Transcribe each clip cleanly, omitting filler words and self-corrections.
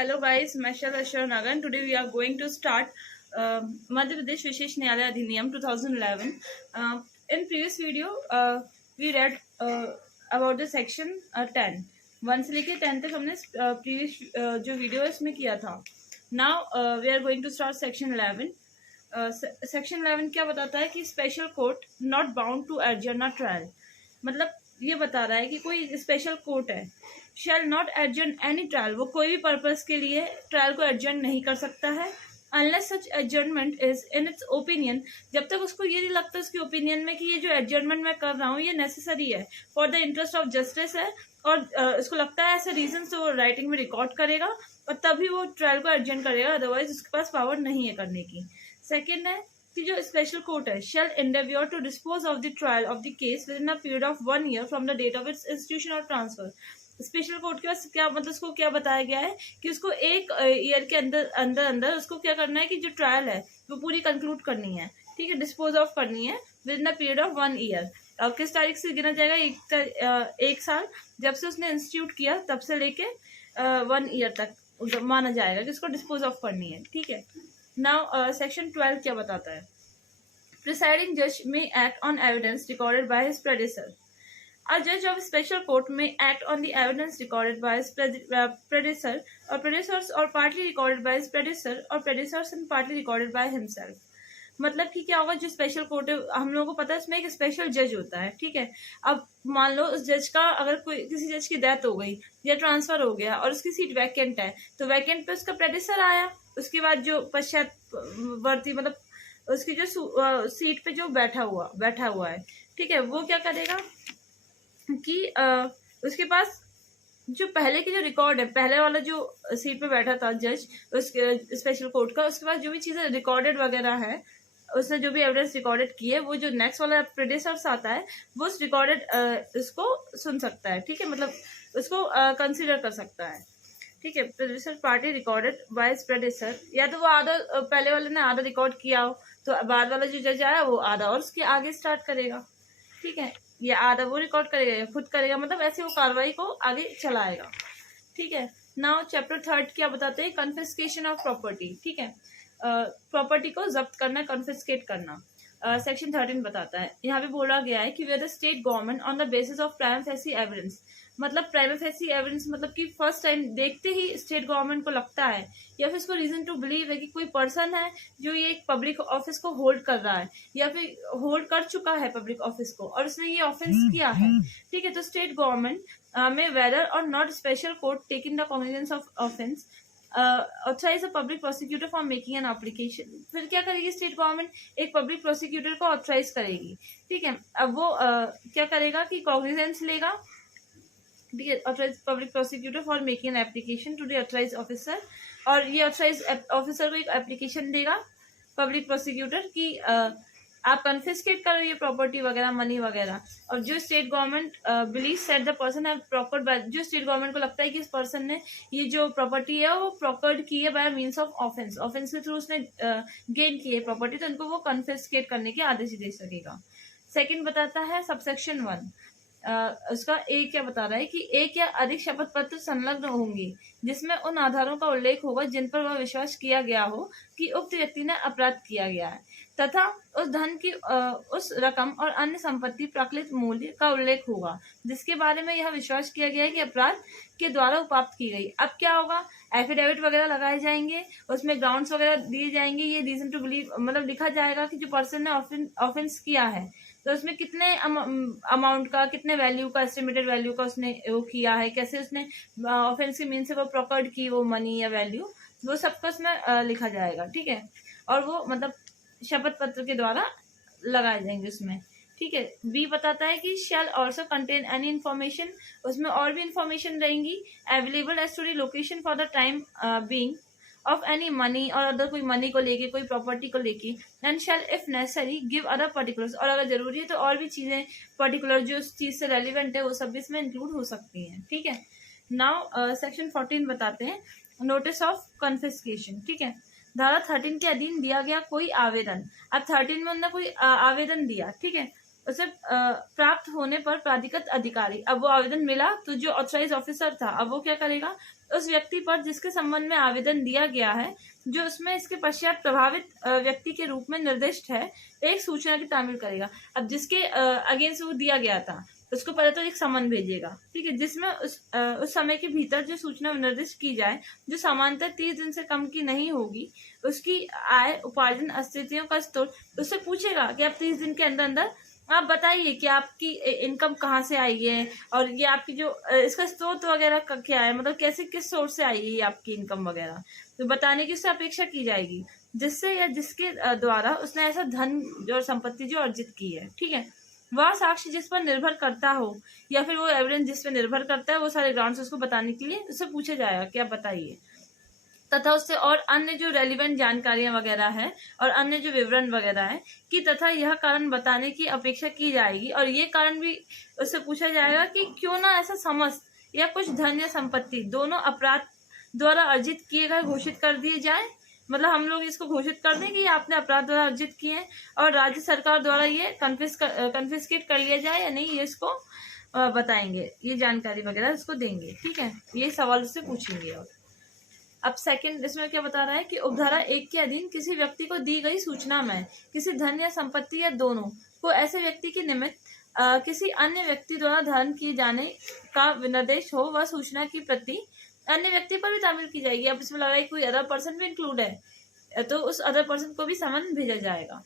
Hello guys, myself Ashra Nagan. Today we are going to start Madhya Pradesh Vishesh Nyayalay Adhiniyam 2011. In previous video, we read about the section 10. 1 से लेके 10 तक हमने previous जो video है इसमें किया था. Now we are going to start section 11. Section 11 क्या बताता है कि special court not bound to adjourn a trial. मतलब ये बता रहा है कि कोई स्पेशल कोर्ट है shall not adjourn any trial, वो कोई भी पर्पस के लिए ट्रायल को एडजर्न नहीं कर सकता है unless such adjournment is in its opinion, जब तक उसको ये नहीं लगता उसकी ओपिनियन में कि ये जो एडजर्नमेंट मैं कर रहा हूँ ये नेसेसरी है for the interest of justice है और उसको लगता है ऐसे रीजन तो वो राइटिंग में रिकॉर्ड करेगा और तभी वो ट्रायल को एडजर्न करेगा, अदरवाइज उसके पास पावर नहीं है करने की. सेकेंड है कि जो स्पेशल कोर्ट है shall endeavour to dispose of the trial of the case within a period of 1 year from the date of its institution or transfer. Special court के पास क्या मतलब उसको क्या बताया गया है कि उसको 1 year के अंदर उसको क्या करना है कि जो ट्रायल है वो पूरी कंक्लूड करनी है, ठीक है, डिस्पोज ऑफ करनी है with in a period of 1 year. अब किस तारीख से गिना जाएगा? 1 साल जब से उसने इंस्टीट्यूट किया तब से लेके 1 year तक माना जाएगा कि उसको डिस्पोज ऑफ करनी है, ठीक है. नाउ सेक्शन 12 क्या बताता है? प्रिसाइडिंग जज में act on evidence recorded by his predecessor. A judge of special court may act on the evidence recorded by his predecessor or predecessors or partly recorded by his predecessor or predecessors and partly recorded by himself. मतलब कि क्या होगा, जो special court है हम लोगों को पता है इसमें एक स्पेशल जज होता है, ठीक है. अब मान लो उस जज का अगर कोई किसी जज की डेथ हो गई या ट्रांसफर हो गया और उसकी सीट वैकेंट है तो वैकेंट पे उसका प्रेडेसर आया, उसके बाद जो पश्चातवर्ती मतलब उसकी जो सीट पे जो बैठा हुआ है, ठीक है, वो क्या करेगा कि उसके पास जो पहले की जो रिकॉर्ड है, पहले वाला जो सीट पे बैठा था जज उसके स्पेशल कोर्ट का, उसके पास जो भी चीजें रिकॉर्डेड वगैरह है, उसने जो भी एविडेंस रिकॉर्डेड की है, वो जो नेक्स्ट वाला प्रेडेसर्स आता है वो उस रिकॉर्डेड उसको सुन सकता है, ठीक है, मतलब उसको कंसीडर कर सकता है, ठीक है. Predecessor party recorded by predecessor, या तो वो आधा पहले वाले ने आधा रिकॉर्ड किया हो तो बाद वाला जो जज आया वो आधा और उसके आगे स्टार्ट करेगा, ठीक है, या आधा वो रिकॉर्ड करेगा या खुद करेगा, मतलब ऐसे वो कार्रवाई को आगे चलाएगा, ठीक है. नाउ चैप्टर 3 क्या बताते हैं? कन्फिस्केशन ऑफ प्रॉपर्टी, ठीक है, प्रॉपर्टी को जब्त करना, कन्फिस्केट करना. सेक्शन 13 बताता है, यहाँ पे बोला गया है कि where the state government on the basis of prima facie evidence, मतलब प्राइमा फेसी एविडेंस मतलब कि फर्स्ट टाइम देखते ही स्टेट गवर्नमेंट को लगता है या फिर इसको रीजन टू बिलीव है कि कोई पर्सन है जो ये एक पब्लिक ऑफिस को होल्ड कर रहा है या फिर होल्ड कर चुका है पब्लिक ऑफिस को और उसने ये ऑफेंस किया है, ठीक है, तो स्टेट गवर्नमेंट में वेदर और not special court taking the cognizance of offence authorise a public prosecutor for making an application. फिर क्या करेगी स्टेट गवर्नमेंट? एक पब्लिक प्रोसिक्यूटर को ऑथराइज करेगी, ठीक है. अब वो क्या करेगा कि कॉग्निजेंस लेगा, ठीक है, authorise public prosecutor for making an application to the authorise officer, और ये ऑथराइज ऑफिसर को एक एप्लीकेशन देगा पब्लिक प्रोसिक्यूटर की आप कन्फिस्केट करो ये प्रॉपर्टी वगैरह, मनी वगैरह, और जो state government believe set the person have procured by, जो स्टेट गवर्नमेंट को लगता है कि इस पर्सन ने ये जो प्रॉपर्टी है वो प्रॉपर्ड की है बाय मीन्स ऑफ ऑफेंस के थ्रू उसने गेन की है प्रॉपर्टी, तो उनको वो कन्फिस्केट करने के आदेश दे सकेगा. सेकेंड बताता है सबसेक्शन 1, उसका ए क्या बता रहा है कि एक या अधिक शपथ पत्र संलग्न होंगे जिसमें उन आधारों का उल्लेख होगा जिन पर वह विश्वास किया गया हो कि उक्त व्यक्ति ने अपराध किया गया है तथा उस धन की उस रकम और अन्य संपत्ति प्रकलित मूल्य का उल्लेख होगा जिसके बारे में यह विश्वास किया गया है कि अपराध के द्वारा उपाप्त की गई. अब क्या होगा? एफिडेविट वगैरह लगाए जाएंगे, उसमें ग्राउंड्स वगैरह दिए जाएंगे, ये रीजन टू बिलीव मतलब लिखा जाएगा कि जो पर्सन ने ऑफेंस किया है तो उसमें कितने अमाउंट का, कितने वैल्यू का, एस्टिमेटेड वैल्यू का उसने वो किया है, कैसे उसने ऑफेंस के मीन से वो प्रॉपर्ड की वो मनी या वैल्यू, वो सबका उसमें लिखा जाएगा, ठीक है, और वो मतलब शपथ पत्र के द्वारा लगाए जाएंगे उसमें, ठीक है. बी बताता है कि shall also contain any information, उसमें और भी इंफॉर्मेशन रहेंगी available as to the location for the time being of any money और अदर, कोई मनी को लेके, कोई प्रॉपर्टी को लेके, and shall if necessary give other particulars, और अगर जरूरी है तो और भी चीजें पर्टिकुलर जो उस चीज से रेलिवेंट है वो सब इसमें इंक्लूड हो सकती हैं, ठीक है. नाउ सेक्शन 14 बताते हैं नोटिस ऑफ कन्फिस्केशन, ठीक है. धारा 13 के अधीन दिया गया कोई आवेदन, अब 13 में उन्होंने कोई आवेदन दिया, ठीक है, उसे प्राप्त होने पर प्राधिकृत अधिकारी, अब वो आवेदन मिला तो जो ऑथराइज ऑफिसर था अब वो क्या करेगा, उस व्यक्ति पर जिसके संबंध में आवेदन दिया गया है, जो उसमें इसके पश्चात प्रभावित व्यक्ति के रूप में निर्दिष्ट है, एक सूचना की तामील करेगा। अब जिसके अगेंस्ट वो दिया गया था उसको पहले तो एक समन भेजेगा, ठीक है, जिसमें उस समय के भीतर जो सूचना निर्दिष्ट की जाए, जो सामान्यतः 30 दिन से कम की नहीं होगी, उसकी आय, उपार्जन, स्थितियों का स्रोत, उससे पूछेगा कि आप 30 दिन के अंदर अंदर आप बताइए कि आपकी इनकम कहाँ से आई है और ये आपकी जो इसका स्रोत वगैरह क्या है, मतलब कैसे किस सोर्स से आई है ये आपकी इनकम वगैरह, तो बताने की उससे अपेक्षा की जाएगी, जिससे या जिसके द्वारा उसने ऐसा धन और संपत्ति जो अर्जित की है, ठीक है, वह साक्ष्य जिस पर निर्भर करता हो या फिर वो एविडेंस जिस पर निर्भर करता है, वो सारे ग्राउंड्स उसको बताने के लिए उससे पूछा जाएगा कि आप बताइए, तथा उससे और अन्य जो रेलिवेंट जानकारियां वगैरह है और अन्य जो विवरण वगैरह है कि तथा यह कारण बताने की अपेक्षा की जाएगी, और ये कारण भी उससे पूछा जाएगा कि क्यों ना ऐसा समस्त या कुछ धन या संपत्ति दोनों अपराध द्वारा अर्जित किए गए घोषित कर दिए जाए, मतलब हम लोग इसको घोषित कर दें कि आपने अपराध द्वारा अर्जित किए हैं और राज्य सरकार द्वारा ये कन्फिस्केट कर लिया जाए या नहीं, ये इसको बताएंगे, ये जानकारी वगैरह इसको देंगे, ठीक है, ये सवाल उससे पूछेंगे। और अब सेकंड इसमें क्या बता रहा है कि उपधारा 1 के अधीन किसी व्यक्ति को दी गई सूचना में किसी धन या संपत्ति या दोनों को ऐसे व्यक्ति के निमित्त किसी अन्य व्यक्ति द्वारा धारण किए जाने का विनिर्देश हो, वह सूचना की प्रति अन्य व्यक्ति पर भी तामील की जाएगी। अब इसमें लग रहा है कोई अदर पर्सन भी इंक्लूड है तो उस अदर पर्सन को भी समन भेजा जाएगा।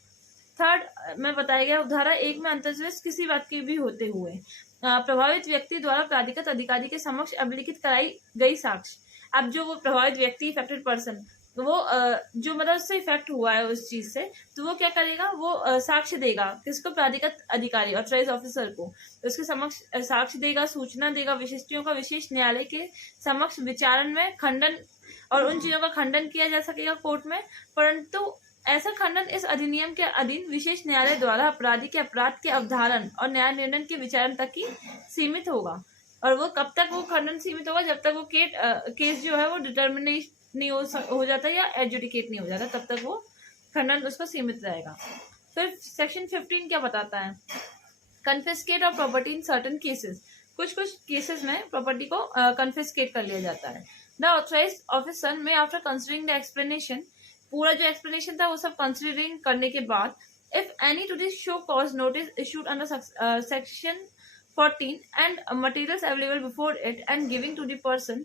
थर्ड में बताया गया उपधारा 1 में अंतर्विष किसी बात के भी होते हुए प्रभावित व्यक्ति द्वारा प्राधिकृत अधिकारी के समक्ष अभिलिखित कराई गई साक्ष्य। अब जो वो प्रभावित व्यक्ति इफेक्टेड पर्सन वो जो मतलब उससे इफेक्ट हुआ है उस चीज से, तो वो क्या करेगा, वो साक्ष्य देगा किसको, प्राधिकृत अधिकारी ऑथराइज ऑफिसर को, उसके समक्ष साक्ष्य देगा, सूचना देगा, विशिष्टियों का विशेष न्यायालय के समक्ष विचारण में खंडन और उन चीजों का खंडन किया जा सकेगा कोर्ट में, परंतु ऐसा खंडन इस अधिनियम के अधीन विशेष न्यायालय द्वारा अपराधी के अपराध के अवधारण और न्याय निर्णय के विचारण तक ही सीमित होगा। और वो कब तक वो खंडन सीमित होगा, जब तक वो केस जो है वो डिटर्मिनेट नहीं हो जाता या एडजुडिकेट नहीं हो जाता, तब तक वो खंडन उसका सीमित रहेगा। फिर सेक्शन 15 क्या बताता है, confiscate of property in certain cases, कुछ केसेस में प्रॉपर्टी को कन्फिस्केट कर लिया जाता है। द ऑथराइज्ड ऑफिसर में आफ्टर कंसिडरिंग द एक्सप्लेनेशन, पूरा जो एक्सप्लेनेशन था वो सब कंसिडरिंग करने के बाद, if any two this show cause notice issued under section 14 and materials available before it and giving to the person,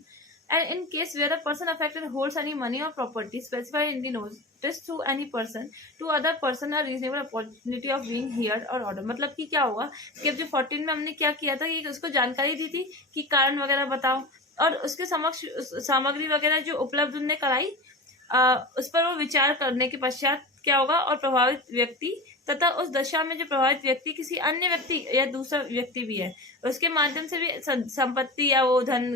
and in case where a person affected holds any money or property specified in the notice to any person to other person a reasonable opportunity of being heard or ordered। मतलब कि क्या होगा कि अब जो 14 में हमने क्या किया था कि उसको जानकारी दी थी कि कारण वगैरह बताओ, और उसके समक्ष सामग्री वगैरह जो उपलब्ध उनने कराई उस पर वो विचार करने के पश्चात क्या होगा, और प्रभावित व्यक्ति तथा उस दशा में जो प्रभावित व्यक्ति किसी अन्य व्यक्ति या दूसरा व्यक्ति भी है उसके माध्यम से भी संपत्ति या वो धन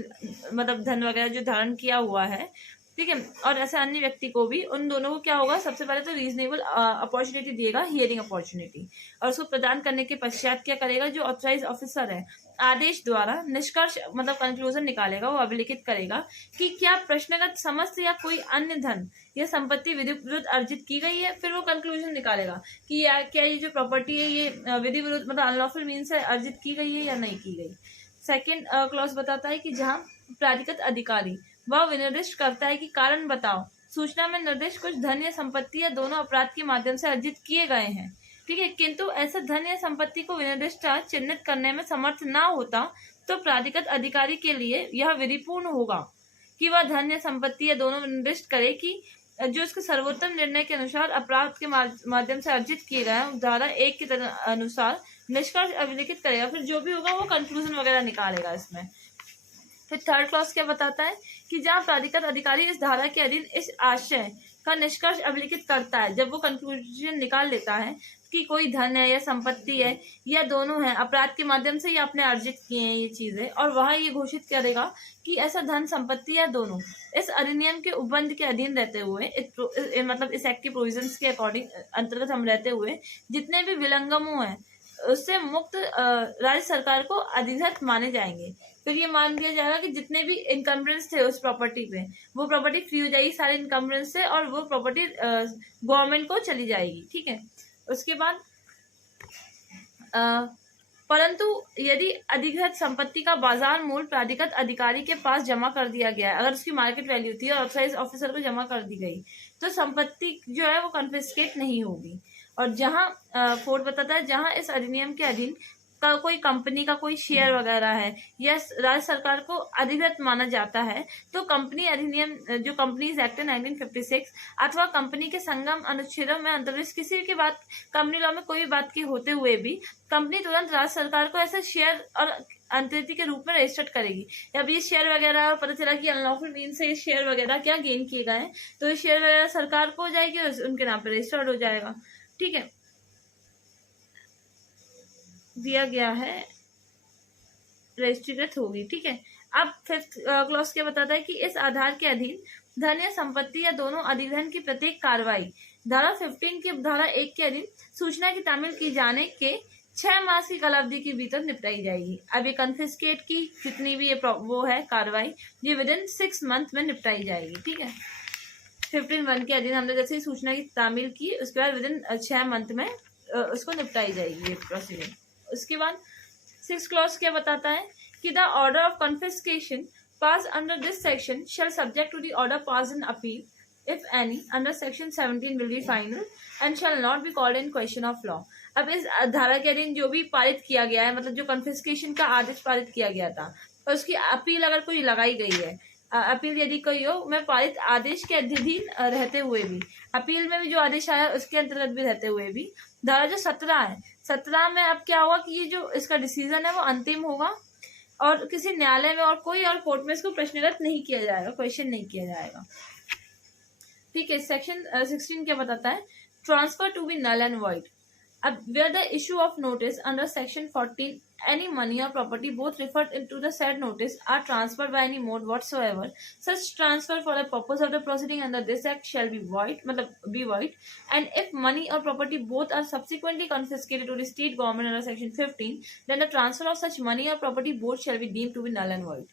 मतलब धन वगैरह जो धारण किया हुआ है, ठीक है, और ऐसे अन्य व्यक्ति को भी, उन दोनों को क्या होगा, सबसे पहले तो रीजनेबल अपॉर्चुनिटी दिएगा, हियरिंग अपॉर्चुनिटी, और उसको प्रदान करने के पश्चात क्या करेगा, जो ऑथराइज ऑफिसर है आदेश द्वारा निष्कर्ष मतलब कंक्लूजन निकालेगा, वो अभिलिखित करेगा कि क्या प्रश्नगत समस्त या कोई अन्य धन या संपत्ति विधि विरुद्ध अर्जित की गई है। फिर वो कंक्लूजन निकालेगा कि क्या ये जो प्रॉपर्टी है ये विधि विरुद्ध मतलब अनलॉफुल मीन से अर्जित की गई है या नहीं की गई। सेकेंड क्लॉज बताता है कि जहाँ प्राधिकृत अधिकारी वह विनिर्दिष्ट करता है कि कारण बताओ, सूचना में निर्दिष्ट कुछ धन या संपत्ति या दोनों अपराध के माध्यम से अर्जित किए गए हैं, ठीक है, किंतु ऐसे धन या संपत्ति को विनिर्दिष्ट चिन्हित करने में समर्थ ना होता तो प्राधिकृत अधिकारी के लिए यह विधिपूर्ण होगा कि वह धन या संपत्ति या दोनों निर्दिष्ट करे कि जो इसके सर्वोत्तम निर्णय के अनुसार अपराध के माध्यम से अर्जित किए गए हैं, धारा 1 के अनुसार निष्कर्ष अभिलिखित करेगा। फिर जो भी होगा वो कंक्लूजन वगैरह निकालेगा इसमें। फिर थर्ड क्लॉज क्या बताता है कि जहाँ प्राधिकृत अधिकारी इस धारा के अधीन इस आशय का निष्कर्ष अभिलिखित करता है, जब वो कंक्लूजन निकाल लेता है कि कोई धन है या संपत्ति है या दोनों है अपराध के माध्यम से या अपने अर्जित किए हैं ये चीजें, और वहां ये घोषित करेगा कि ऐसा धन संपत्ति या दोनों इस अधिनियम के उपबंध के अधीन रहते हुए मतलब इस एक्ट के प्रोविजंस के अकॉर्डिंग अंतर्गत हम रहते हुए जितने भी विलंगमों हैं उससे मुक्त राज्य सरकार को अधिगत माने जाएंगे। फिर ये मान दिया जाएगा कि जितने भी इनकम्बरेंस थे उस प्रॉपर्टी पे वो प्रॉपर्टी फ्री हो जाएगी सारे इनकम्बरेंस से, और वो प्रॉपर्टी गवर्नमेंट को चली जाएगी, ठीक है। उसके बाद परंतु यदि अधिकृत संपत्ति का बाजार मूल्य प्राधिकृत अधिकारी के पास जमा कर दिया गया है, अगर उसकी मार्केट वैल्यू थी और ऑथराइज ऑफिसर को जमा कर दी गई, तो संपत्ति जो है वो कन्फिस्केट नहीं होगी। और जहां फोर्थ बताता है, जहां इस अधिनियम के अधीन का कोई कंपनी का कोई शेयर वगैरह है या राज्य सरकार को अधिकृत माना जाता है, तो कंपनी अधिनियम जो कंपनीज एक्ट 1956 अथवा कंपनी के संगम अनुच्छेदों में अंतर्गत किसी की बात, कंपनी लॉ में कोई बात के होते हुए भी कंपनी तुरंत राज्य सरकार को ऐसे शेयर और अंतरिक्ष के रूप में रजिस्टर्ड करेगी। अब ये शेयर वगैरह और पता चला कि अनलॉफुल मीन से ये शेयर वगैरह क्या गेन किए गए हैं, तो ये शेयर वगैरह सरकार को हो जाएगी और उनके नाम पर रजिस्टर्ड हो जाएगा। ठीक है, दिया गया है रजिस्ट्रीकृत होगी। ठीक है, अब फिफ्थ क्लॉज क्या बताता है कि इस आधार के अधीन धन या संपत्ति या दोनों अधिग्रहण की प्रत्येक कार्रवाई धारा 15 की धारा 1 के अधीन सूचना की तामील की जाने के 6 मास की कालावधि के भीतर निपटाई जाएगी। अब ये कन्फिस्केट की जितनी भी ये वो है कार्रवाई, ये विद इन 6 मंथ में निपटाई जाएगी। ठीक है, 15(1) के अधीन हमने जैसे सूचना की तामील की, उसके बाद विद इन 6 मंथ में उसको निपटाई जाएगी ये प्रोसीडिंग। उसके बाद 6th क्लॉज क्या बताता है कि the order of confiscation pass under this section shall subject to the order pass in appeal if any under section 17 will be final and shall not be called in question of law. अब इस धारा के अधीन जो भी पारित किया गया है, मतलब जो कन्फिस्केशन का आदेश पारित किया गया था और उसकी अपील अगर कोई लगाई गई है, अपील यदि कोई हो, मैं पारित आदेश के अधीन रहते हुए भी, अपील में भी जो आदेश आया उसके अंतर्गत भी रहते हुए भी, धारा जो 17 है, 17 में अब क्या होगा कि ये जो इसका डिसीजन है वो अंतिम होगा और किसी न्यायालय में और कोई और कोर्ट में इसको प्रश्नगत नहीं किया जाएगा, क्वेश्चन नहीं किया जाएगा। ठीक है, सेक्शन 16 क्या बताता है, transfer to be null and void. अब where the issue of notice under section 14 any money or property both referred into the said notice are transferred by any mode whatsoever, such transfer for the purpose of the proceeding under this act shall be void, मतलब be void, and if money or property both are subsequently confiscated to the state government under section 15, then the transfer of such money or property both shall be deemed to be null and void।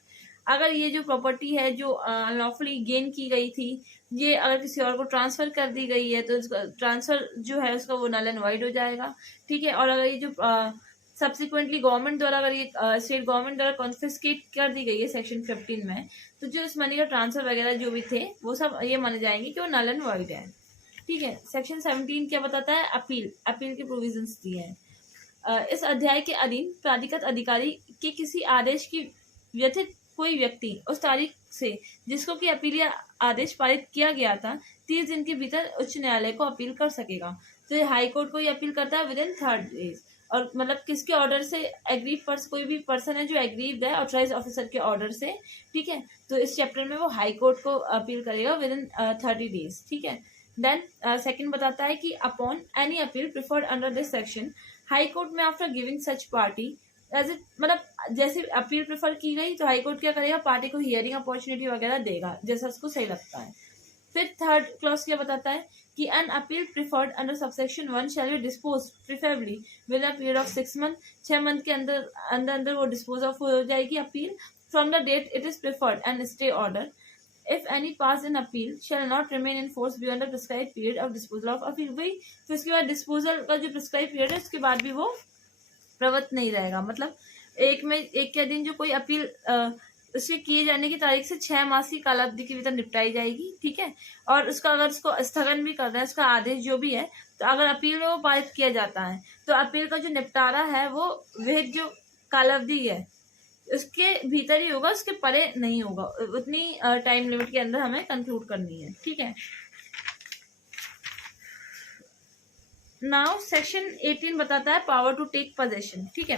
अगर ये जो property है जो unlawfully gain की गई थी, ये अगर किसी और को ट्रांसफर कर दी गई है तो उसका ट्रांसफर जो है उसका वो नल एंड वाइड हो जाएगा। ठीक है, और अगर ये जो सब्सिक्वेंटली गवर्नमेंट द्वारा, अगर ये स्टेट गवर्नमेंट द्वारा कॉन्फिस्केट कर दी गई है सेक्शन 15 में, तो जो इस मनी का ट्रांसफर वगैरह जो भी थे वो सब ये माने जाएंगे कि वो नल एंड वाइड है। ठीक है, सेक्शन 17 क्या बताता है, अपील, अपील के प्रोविजंस दिए हैं। इस अध्याय के अधीन प्राधिकृत अधिकारी के किसी आदेश की व्यथित कोई व्यक्ति उस तारीख से जिसको कि अपील या आदेश पारित किया गया था 30 दिन के भीतर उच्च न्यायालय को अपील कर सकेगा। तो हाई कोर्ट को ये अपील करता है विद इन 3 डेज, और मतलब किसके ऑर्डर से, एग्रीव पर्सन, कोई भी पर्सन है जो एग्रीव्ड है ऑथराइज ऑफिसर के ऑर्डर से। ठीक है, तो इस चैप्टर में वो हाई कोर्ट को अपील करेगा विद इन 30 डेज। ठीक है, देन सेकंड बताता है कि upon any appeal preferred under this section high court में आफ्टर गिविंग सच पार्टी मतलब जैसे अपील प्रेफर की गई तो हाईकोर्ट क्या करेगा, पार्टी को हियरिंग अपॉर्चुनिटी वगैरह देगा जैसा उसको सही लगता है। फिर 3rd क्लॉज क्या बताता है कि an appeal preferred under subsection 1 shall be dispose preferably with a period of 6 month, 6 month के अंदर वो डिस्पोज ऑफ हो जाएगी appeal from the date it is preferred and stay order. If any pass in appeal shall not remain in force beyond the prescribe period of disposal of appeal. वही फिर उसके बाद disposal का जो prescribe period है उसके बाद भी वो प्रवृत्त नहीं रहेगा, मतलब एक के दिन जो कोई अपील उसके किए जाने की तारीख से 6 मास की कालावधि के भीतर निपटाई जाएगी। ठीक है, और उसका अगर उसको स्थगन भी करना है, उसका आदेश जो भी है, तो अगर अपील में वो पारित किया जाता है तो अपील का जो निपटारा है वो वह जो कालावधि है उसके भीतर ही होगा, उसके परे नहीं होगा, उतनी टाइम लिमिट के अंदर हमें कंक्लूड करनी है। ठीक है, नाउ सेक्शन 18 बताता है पावर टू टेक पोजेशन। ठीक है,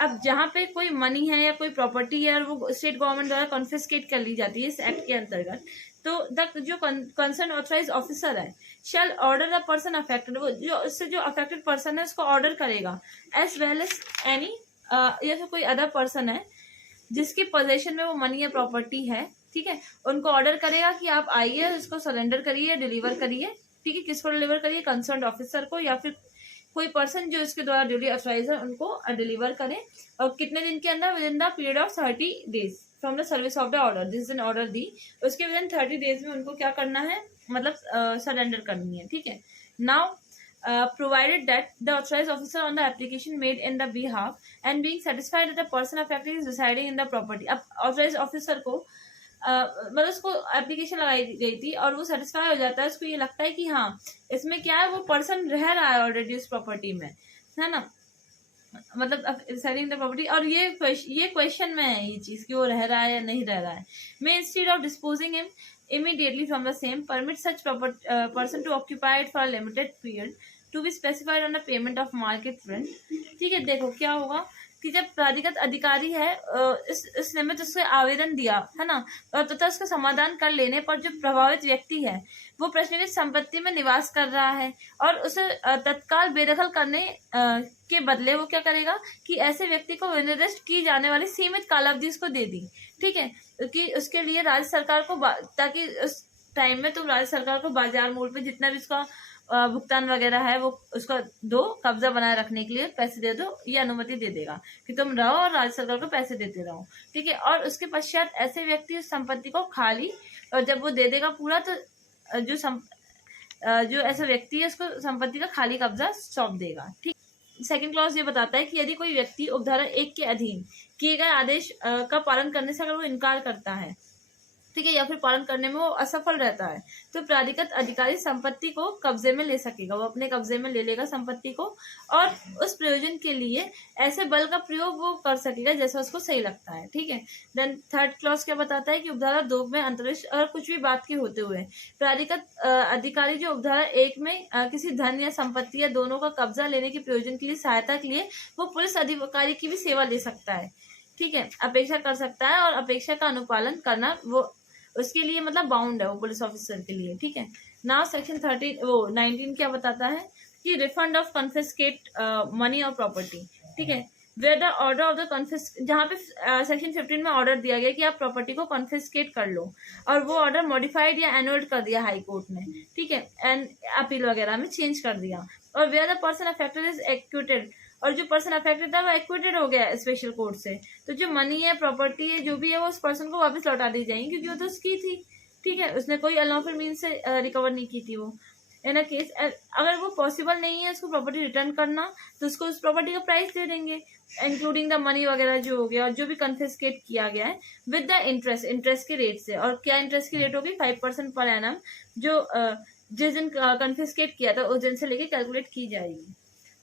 अब जहाँ पे कोई मनी है या कोई प्रॉपर्टी है और वो स्टेट गवर्नमेंट द्वारा कॉन्फिस्केट कर ली जाती है इस एक्ट के अंतर्गत, तो द जो कंसर्न ऑथराइज ऑफिसर है शैल ऑर्डर द पर्सन अफेक्टेड, वो जो उससे जो अफेक्टेड पर्सन है उसको ऑर्डर करेगा, एज वेल एज एनी या फिर कोई अदर पर्सन है जिसकी पोजेशन में वो मनी या प्रॉपर्टी है। ठीक है, उनको ऑर्डर करेगा कि आप आइए उसको सरेंडर करिए, डिलीवर करिए। ठीक है, किसको डिलीवर करिए, कंसर्न ऑफिसर को या फिर कोई पर्सन जो इसके द्वारा ड्यूटी ऑथराइज है उनको डिलीवर करें, और कितने दिन के अंदर, with in the period of 30 days from the service of the order, जिस दिन ऑर्डर दी उसके विद इन 30 डेज में उनको क्या करना है, मतलब सरेंडर करनी है। ठीक है, now provided that the authorized officer on the application made in the behalf and being satisfied that the person affected is residing in the property. अब authorized officer को मतलब उसको एप्लीकेशन लगाई गई थी और वो सेटिस्फाई हो जाता है, उसको ये लगता है कि हाँ इसमें क्या है, वो पर्सन रह रहा है ऑलरेडी उस प्रॉपर्टी में, है ना, मतलब सेलिंग द प्रॉपर्टी, और ये क्वेश्चन में है ये चीज कि वो रह रहा है या नहीं रह रहा है, may instead of disposing him immediately from the same permit such person to occupy it for a limited period to be specified on the payment of market rent. ठीक है, देखो क्या होगा कि जब प्राधिकृत अधिकारी है इस निमित्त उससे आवेदन दिया है ना, और तथा उसका समाधान कर लेने पर जो प्रभावित व्यक्ति है वो प्रश्नित संपत्ति में निवास कर रहा है और उसे तत्काल बेदखल करने के बदले वो क्या करेगा कि ऐसे व्यक्ति को निर्दिष्ट की जाने वाली सीमित कालावधि उसको दे दी, ठीक है, कि उसके लिए राज्य सरकार को ताकि उस टाइम में तुम राज्य सरकार को बाजार मूल्य पे जितना भी उसका भुगतान वगैरह है वो उसका दो, कब्जा बनाए रखने के लिए पैसे दे दो, ये अनुमति दे देगा कि तुम रहो और राज्य सरकार को पैसे देते रहो, ठीक है। और उसके पश्चात ऐसे व्यक्ति उस संपत्ति को खाली, और जब वो दे देगा पूरा तो जो ऐसा व्यक्ति है उसको संपत्ति का खाली कब्जा सौंप देगा, ठीक। सेकंड क्लॉज ये बताता है कि यदि कोई व्यक्ति उपधारा 1 के अधीन किए गए आदेश का पालन करने से अगर वो इनकार करता है, ठीक है, या फिर पालन करने में वो असफल रहता है, तो प्राधिकृत अधिकारी संपत्ति को कब्जे में ले सकेगा, वो अपने कब्जे में ले लेगा संपत्ति को और उस प्रयोजन के लिए ऐसे बल का प्रयोग वो कर सकेगा जैसा उसको सही लगता है, ठीक है। देन थर्ड क्लॉज क्या बताता है कि उपधारा 2 में अंतरिक्ष और कुछ भी बात के होते हुए प्राधिकृत अधिकारी जो उपधारा 1 में किसी धन या संपत्ति या दोनों का कब्जा लेने के प्रयोजन के लिए सहायता के लिए वो पुलिस अधिकारी की भी सेवा ले सकता है, ठीक है, अपेक्षा कर सकता है और अपेक्षा का अनुपालन करना वो उसके लिए मतलब बाउंड है वो पुलिस ऑफिसर के लिए, ठीक है। नाउ सेक्शन 19 क्या बताता है कि refund of confiscate money or property, ठीक है, where the order of the confiscate, जहाँ पे सेक्शन 15 में ऑर्डर दिया गया कि आप प्रॉपर्टी को कन्फिस्केट कर लो और वो ऑर्डर मॉडिफाइड या एनुअल्ड कर दिया हाई कोर्ट ने, ठीक है, एंड अपील वगैरह में चेंज कर दिया, और where the person affected is acquitted, और जो पर्सन अफेक्टेड था वो एक्विटेड हो गया स्पेशल कोर्ट से, तो जो मनी है प्रॉपर्टी है जो भी है वो उस पर्सन को वापस लौटा दी जाएंगी क्योंकि वो तो उसकी थी, ठीक है, उसने कोई अनलॉफुल मीन्स से रिकवर नहीं की थी वो। इन अ केस अगर वो पॉसिबल नहीं है उसको प्रॉपर्टी रिटर्न करना तो उसको उस प्रॉपर्टी का प्राइस दे देंगे इंक्लूडिंग द मनी वगैरह जो हो गया और जो भी कन्फिस्केट किया गया है विद द इंटरेस्ट के रेट से, और क्या इंटरेस्ट की रेट होगी 5% पर एनम, जो जिस दिन कन्फिस्केट किया था उस दिन से लेके कैलकुलेट की जाएगी,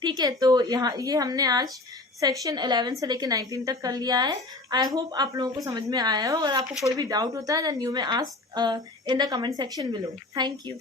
ठीक है। तो यहाँ ये हमने आज सेक्शन 11 से लेके 19 तक कर लिया है। आई होप आप लोगों को समझ में आया हो। अगर आपको कोई भी डाउट होता है then you may ask in the comment section below. Thank you.